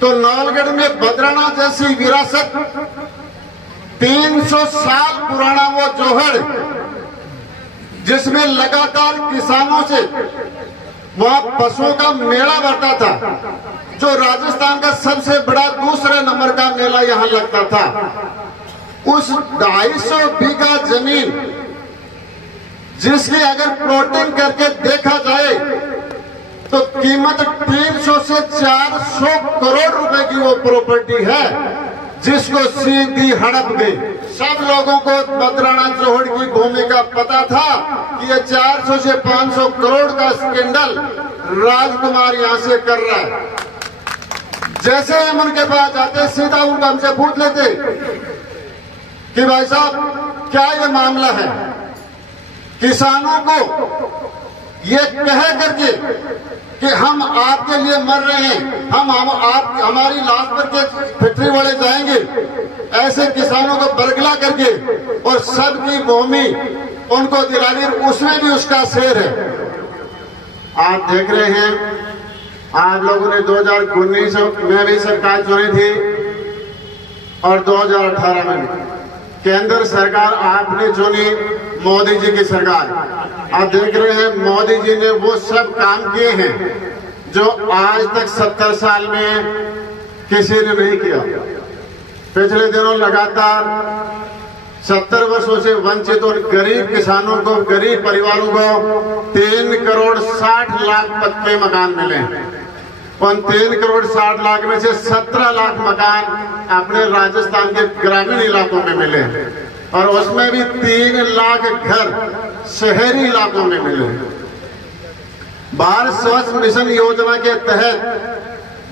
तो नौलगढ़ में बदराना जैसी विरासत, 300 साल पुराना वो जोहड़, जिसमें लगातार किसानों से वहां पशुओं का मेला बढ़ता था, जो राजस्थान का सबसे बड़ा दूसरे नंबर का मेला यहां लगता था। उस 250 बीघा जमीन, जिसकी अगर प्लॉटिंग करके देखा जाए तो कीमत 300 से 400 करोड़ रुपए की वो प्रॉपर्टी है, जिसको सीधी हड़प गई। सब लोगों को बदराना जोहड़ की भूमि का पता था कि ये 400 से 500 करोड़ का स्कैंडल राजकुमार यहां से कर रहा है। जैसे हम उनके पास जाते, सीधा उनका हमसे पूछ लेते कि भाई साहब क्या ये मामला है। किसानों को ये कह करके कि हम आपके लिए मर रहे हैं, हम आप हमारी लाश पर के फैक्ट्री वाले जाएंगे, ऐसे किसानों को बरगला करके और सबकी भूमि उनको दिला दी, उसमें भी उसका शेर है। आप देख रहे हैं, आज लोगों ने 2019 में भी सरकार चुनी थी और 2018 में भी केंद्र सरकार आपने चुनी, मोदी जी की सरकार। आप देख रहे हैं मोदी जी ने वो सब काम किए हैं जो आज तक 70 साल में किसी ने नहीं किया। पिछले दिनों लगातार 70 वर्षों से वंचित और गरीब किसानों को, गरीब परिवारों को 3 करोड़ 60 लाख पक्के मकान मिले। उन 3 करोड़ 60 लाख में से 17 लाख मकान अपने राजस्थान के ग्रामीण इलाकों में मिले और उसमें भी 3 लाख घर शहरी इलाकों में मिले। भारत स्वच्छ मिशन योजना के तहत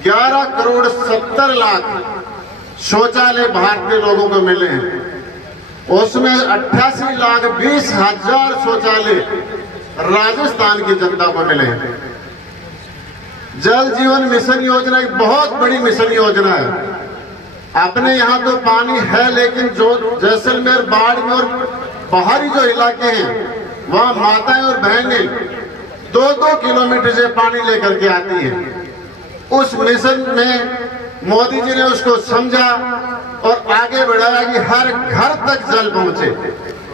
11 करोड़ 70 लाख शौचालय भारत के लोगों को मिले हैं। उसमें 88 लाख 20 हजार शौचालय राजस्थान की जनता को मिले हैं। जल जीवन मिशन योजना एक बहुत बड़ी मिशन योजना है। अपने यहाँ तो पानी है, लेकिन जो जैसलमेर, बाड़मेर और बाहरी जो इलाके हैं वहाँ माताएं और बहनें 2-2 किलोमीटर से पानी लेकर के आती हैं। उस मिशन में मोदी जी ने उसको समझा और आगे बढ़ाया कि हर घर तक जल पहुंचे।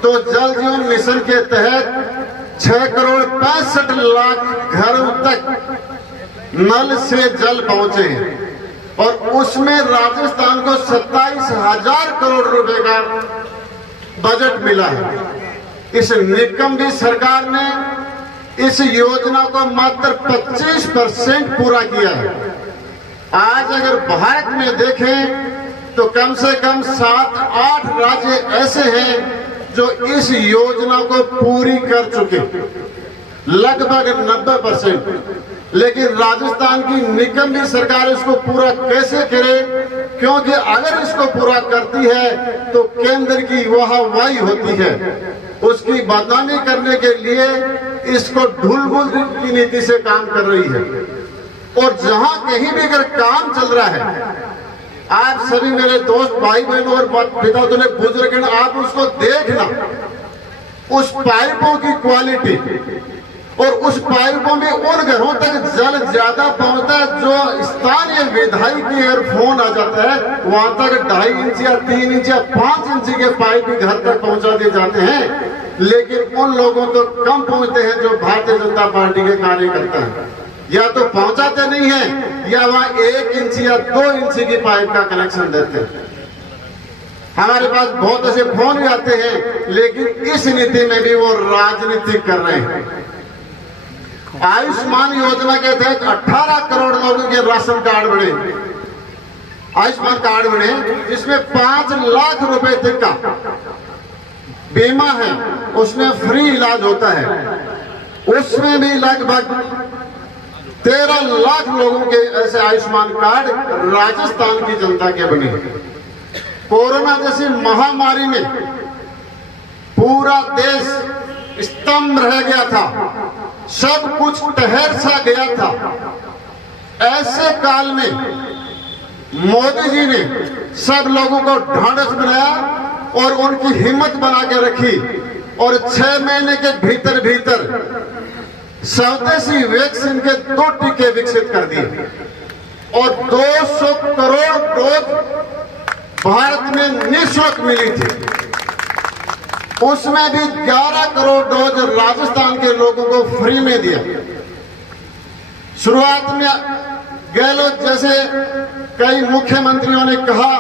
तो जल जीवन मिशन के तहत 6 करोड़ 65 लाख घरों तक नल से जल पहुंचे और उसमें राजस्थान को 27,000 करोड़ रुपए का बजट मिला है। इस निकम्मी सरकार ने इस योजना को मात्र 25% पूरा किया है। आज अगर भारत में देखें तो कम से कम 7-8 राज्य ऐसे हैं जो इस योजना को पूरी कर चुके, लगभग 90%। लेकिन राजस्थान की निकम्मी सरकार इसको पूरा कैसे करे, क्योंकि अगर इसको पूरा करती है तो केंद्र की वाहवाही होती है। उसकी बदनामी करने के लिए इसको ढुलमुल की नीति से काम कर रही है। और जहां कहीं भी अगर काम चल रहा है, आप सभी मेरे दोस्त भाई बहनों और पिता तुल्य बुजुर्ग, आप उसको देखना, उस पाइपों की क्वालिटी और उस पाइपों में उन घरों तक जल ज्यादा पहुंचता है जो स्थानीय विधायक की अगर फोन आ जाता है वहां तक 2.5 इंच या 3 इंच या 5 इंच के पाइप भी घर तक पहुंचा दिए जाते हैं। लेकिन उन लोगों तो कम पहुंचते हैं जो भारतीय जनता पार्टी के कार्यकर्ता हैं, या तो पहुंचाते नहीं है या वहां 1 इंच या 2 इंच की पाइप का कनेक्शन देते हैं। हमारे पास बहुत ऐसे फोन भी आते हैं, लेकिन इस नीति में भी वो राजनीति कर रहे हैं। आयुष्मान योजना के तहत 18 करोड़ लोगों के राशन कार्ड बने, आयुष्मान कार्ड बने, जिसमें 5 लाख रुपए तक का बीमा है, उसमें फ्री इलाज होता है। उसमें भी लगभग 13 लाख लोगों के ऐसे आयुष्मान कार्ड राजस्थान की जनता के बने। कोरोना जैसी महामारी में पूरा देश स्तंभ रह गया था, सब कुछ ठहर सा गया था। ऐसे काल में मोदी जी ने सब लोगों को ढांढस बनाया और उनकी हिम्मत बना के रखी और 6 महीने के भीतर भीतर स्वदेशी वैक्सीन के 2 टीके विकसित कर दिए। और 200 करोड़ डोज भारत में निःशुल्क मिली थी। उसमें भी 11 करोड़ डोज राजस्थान के लोगों को फ्री में दिया। शुरुआत में गहलोत जैसे कई मुख्यमंत्रियों ने कहा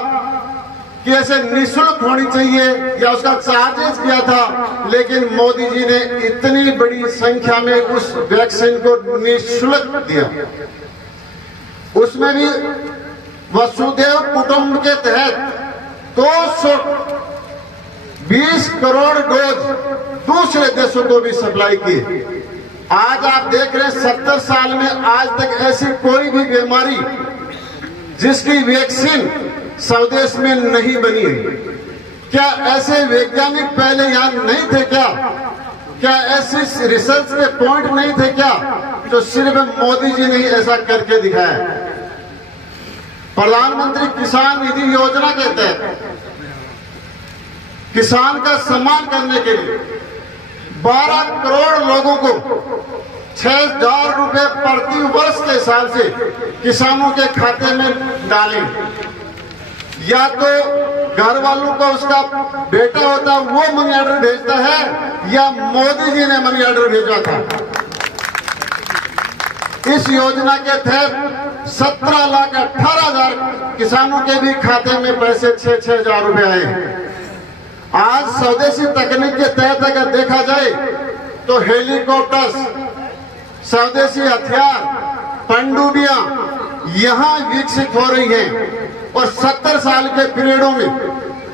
कि ऐसे निःशुल्क होनी चाहिए या उसका चार्जेस किया था, लेकिन मोदी जी ने इतनी बड़ी संख्या में उस वैक्सीन को निःशुल्क दिया। उसमें भी वसुधैव कुटुंब के तहत 220 करोड़ डोज दूसरे देशों को भी सप्लाई की। आज आप देख रहे हैं 70 साल में आज तक ऐसी कोई भी बीमारी जिसकी वैक्सीन स्वदेश में नहीं बनी। क्या ऐसे वैज्ञानिक पहले यहाँ नहीं थे क्या ऐसी रिसर्च के पॉइंट नहीं थे क्या? तो सिर्फ मोदी जी ने ऐसा करके दिखाया। प्रधानमंत्री किसान निधि योजना के तहत किसान का सम्मान करने के लिए 12 करोड़ लोगों को 6,000 रुपए प्रति वर्ष के हिसाब से किसानों के खाते में डालें। या तो घर वालों को उसका बेटा होता वो मनी ऑर्डर भेजता है या मोदी जी ने मनी ऑर्डर भेजा था। इस योजना के तहत 17,18,000 किसानों के भी खाते में पैसे 6,000 रुपए आए। आज स्वदेशी तकनीक के तहत अगर देखा जाए तो हेलीकॉप्टर्स, स्वदेशी हथियार, पनडुब्बियां यहां विकसित हो रही हैं। और 70 साल के पीरियडों में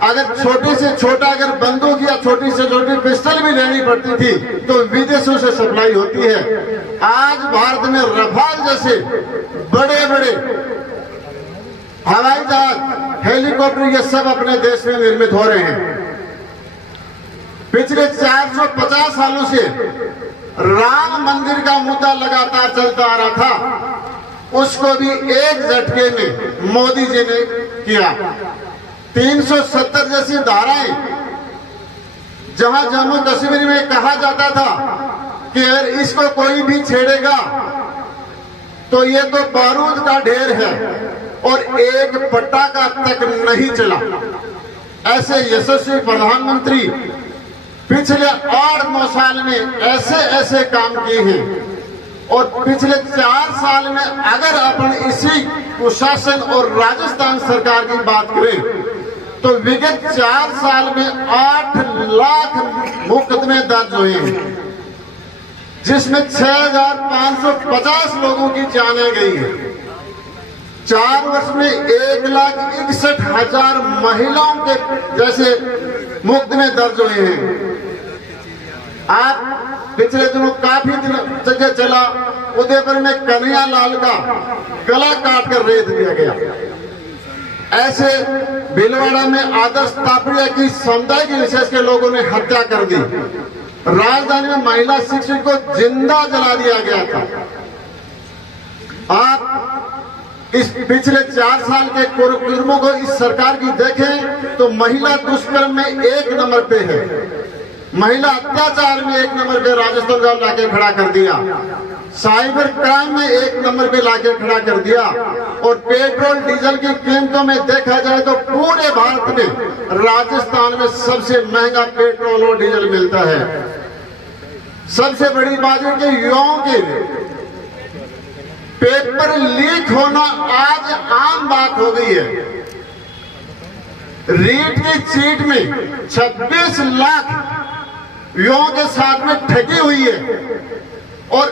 अगर छोटे से छोटा अगर बंदूक या छोटी से छोटी पिस्टल भी लेनी पड़ती थी तो विदेशों से सप्लाई होती है। आज भारत में रफाल जैसे बड़े बड़े हवाई जहाज, हेलीकॉप्टर ये सब अपने देश में निर्मित हो रहे हैं। पिछले 450 सालों से राम मंदिर का मुद्दा लगातार चलता आ रहा था, उसको भी एक झटके में मोदी जी ने किया। 370 जैसी धाराएं, जहां जम्मू कश्मीर में कहा जाता था कि अगर इसको कोई भी छेड़ेगा तो ये तो बारूद का ढेर है और एक पटाखा तक नहीं चला। ऐसे यशस्वी प्रधानमंत्री पिछले 8-9 साल में ऐसे ऐसे काम किए हैं। और पिछले 4 साल में अगर अपन इसी कुशासन और राजस्थान सरकार की बात करें तो विगत 4 साल में 8 लाख मुकदमे दर्ज हुए हैं, जिसमें 6,550 लोगों की जानें गई है। 4 वर्ष में 1,61,000 महिलाओं के जैसे मुकदमे दर्ज हुए हैं। आप पिछले दिनों काफी जगह चला, उदयपुर में कन्हैया लाल का गला काट कर रेत दिया गया। ऐसे भीलवाड़ा में आदर्श तापड़िया की समुदाय के विशेष के लोगों ने हत्या कर दी। राजधानी में महिला शिक्षक को जिंदा जला दिया गया था। आप इस पिछले 4 साल के कुकर्मों को इस सरकार की देखें तो महिला दुष्कर्म में 1 नंबर पे है, महिला अत्याचार में 1 नंबर पे राजस्थान का लाके खड़ा कर दिया, साइबर क्राइम में 1 नंबर पे लाके खड़ा कर दिया। और पेट्रोल डीजल की कीमतों में देखा जाए तो पूरे भारत में राजस्थान में सबसे महंगा पेट्रोल और डीजल मिलता है। सबसे बड़ी बात है कि युवाओं के पेपर लीक होना आज आम बात हो गई है। रीट की चीट में 26 लाख युवाओं के साथ में ठगी हुई है। और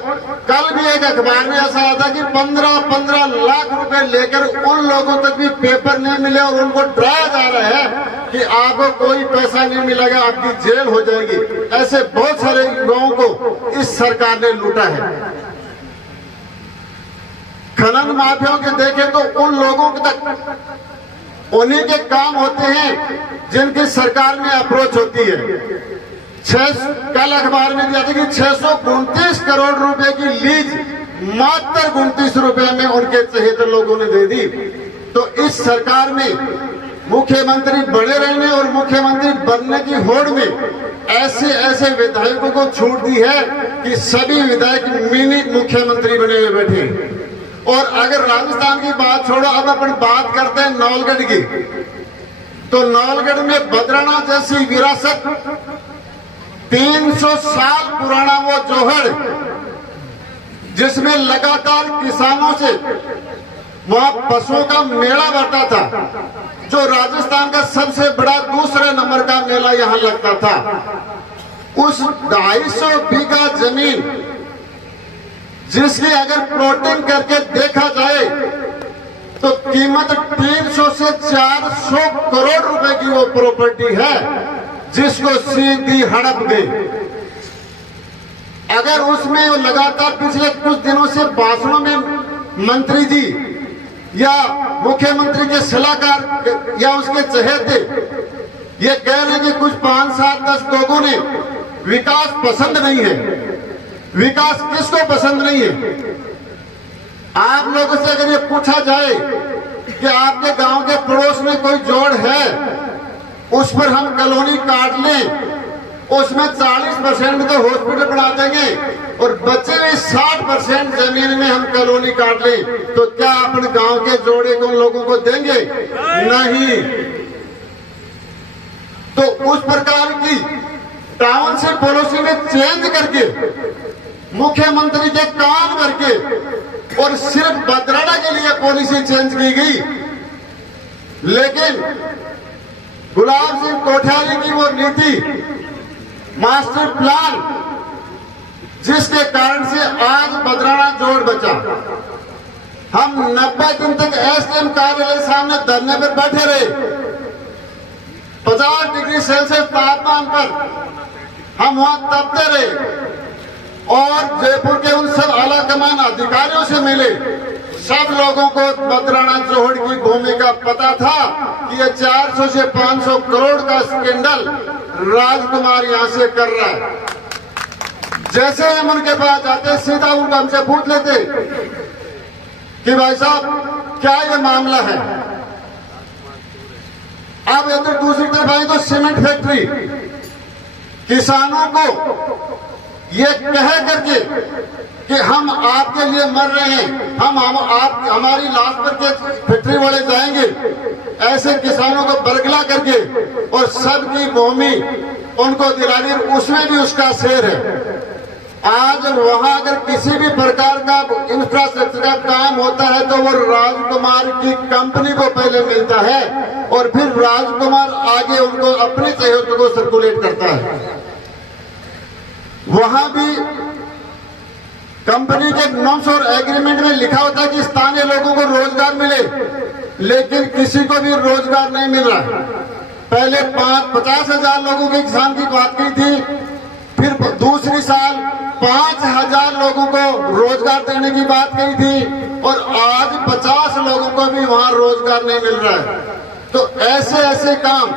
कल भी एक अखबार में ऐसा आया था कि 15 लाख रुपए लेकर उन लोगों तक भी पेपर नहीं मिले और उनको डराया जा रहा है कि आपको कोई पैसा नहीं मिलेगा, आपकी जेल हो जाएगी। ऐसे बहुत सारे युवाओं को इस सरकार ने लूटा है। खनन माफियाओं के देखें तो उन लोगों तक उन्हीं के काम होते हैं जिनकी सरकार में अप्रोच होती है। कल अखबार में दिया था कि 629 करोड़ रुपए की लीज मात्र 29 रुपए में उनके चहेते लोगों ने दे दी। तो इस सरकार में मुख्यमंत्री बने रहने और मुख्यमंत्री बनने की होड़ में ऐसे ऐसे विधायकों को छूट दी है कि सभी विधायक मिनी मुख्यमंत्री बने हुए बैठे। और अगर राजस्थान की बात छोड़ो, अब अपन बात करते हैं नौलगढ़ की। तो नौलगढ़ में बदराना जैसी विरासत, 300 साल पुराना वो जोहड़, जिसमें लगातार किसानों से वहां पशुओं का मेला बढ़ता था, जो राजस्थान का सबसे बड़ा दूसरे नंबर का मेला यहां लगता था। उस 250 बीघा जमीन, जिसकी अगर प्लॉटिंग करके देखा जाए तो कीमत 300 से 400 करोड़ रुपए की वो प्रॉपर्टी है, जिसको सीधी हड़प गई। अगर उसमें लगातार पिछले कुछ दिनों से भाषणों में मंत्री जी या मुख्यमंत्री के सलाहकार या उसके चहेते ये कह रहे हैं कि कुछ 5, 7, 10 लोगों ने विकास पसंद नहीं है। विकास किसको पसंद नहीं है? आप लोगों से अगर ये पूछा जाए कि आपके गांव के पड़ोस में कोई जोड़ है, उस पर हम कॉलोनी काट लें, उसमें 40% में तो हॉस्पिटल बना देंगे और बचे हुए 60% जमीन में हम कॉलोनी काट लें, तो क्या अपने गांव के जोड़े को लोगों को देंगे? नहीं। तो उस प्रकार की टाउनशिप पॉलिसी में चेंज करके, मुख्यमंत्री के काम करके और सिर्फ बदराना के लिए पॉलिसी चेंज की गई। लेकिन गुलाब सिंह कोठारी की वो नीति, मास्टर प्लान, जिसके कारण से आज बदराना जोड़ बचा। हम 90 दिन तक एसडीएम कार्यालय सामने धरने पर बैठे रहे। 50 डिग्री सेल्सियस तापमान पर हम वहां तपते रहे और जयपुर के उन सब आला कमान अधिकारियों से मिले। सब लोगों को बदराना जोहड़ की भूमिका पता था कि ये 400 से 500 करोड़ का स्कैंडल राजकुमार यहां से कर रहा है। जैसे हम उनके पास जाते, सीधा उनका हमसे पूछ लेते कि भाई साहब क्या ये मामला है। अब इधर दूसरी तरफ आए तो सीमेंट फैक्ट्री, किसानों को ये कह करके कि हम आपके लिए मर रहे हैं, हम आप हमारी लाश पर के फैक्ट्री वाले जाएंगे, ऐसे किसानों को बरगला करके और सबकी भूमि उनको दिला दी, उसमें भी उसका शेर है। आज वहां अगर किसी भी प्रकार का इंफ्रास्ट्रक्चर का काम होता है तो वो राजकुमार की कंपनी को पहले मिलता है और फिर राजकुमार आगे उनको अपने सहयोग को सर्कुलेट करता है। वहां भी कंपनी के नॉर्म्स और एग्रीमेंट में लिखा होता है कि स्थानीय लोगों को रोजगार मिले, लेकिन किसी को भी रोजगार नहीं मिल रहा। पहले 50,000 लोगों के किसान की बात की थी, फिर दूसरी साल 5,000 लोगों को रोजगार देने की बात कही थी और आज 50 लोगों को भी वहां रोजगार नहीं मिल रहा है। तो ऐसे ऐसे काम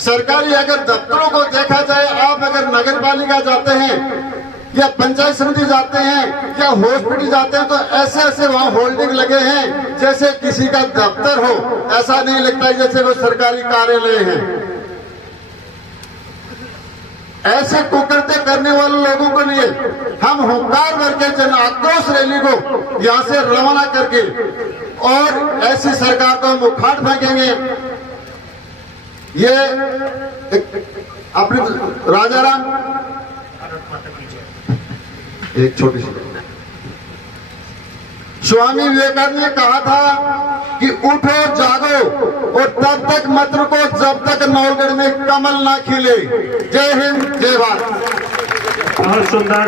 सरकारी अगर दफ्तरों को देखा जाए, आप अगर नगर पालिका जाते हैं या पंचायत समिति जाते हैं या हॉस्पिटल जाते हैं तो ऐसे ऐसे वहां होल्डिंग लगे हैं जैसे किसी का दफ्तर हो। ऐसा नहीं लगता है जैसे वो सरकारी कार्यालय है। ऐसे कुकर्ते करने वाले लोगों के लिए हम हुंकार भर के जन आक्रोश रैली को यहां से रवाना करके और ऐसी सरकार को हम उखाड़ फेंकेंगे। ये अपने राजाराम एक छोटी सी स्वामी विवेकानंद ने कहा था कि उठो जागो और तब तक मत रुको जब तक नौलगढ़ में कमल ना खिले। जय हिंद, जय भारत। बहुत सुंदर।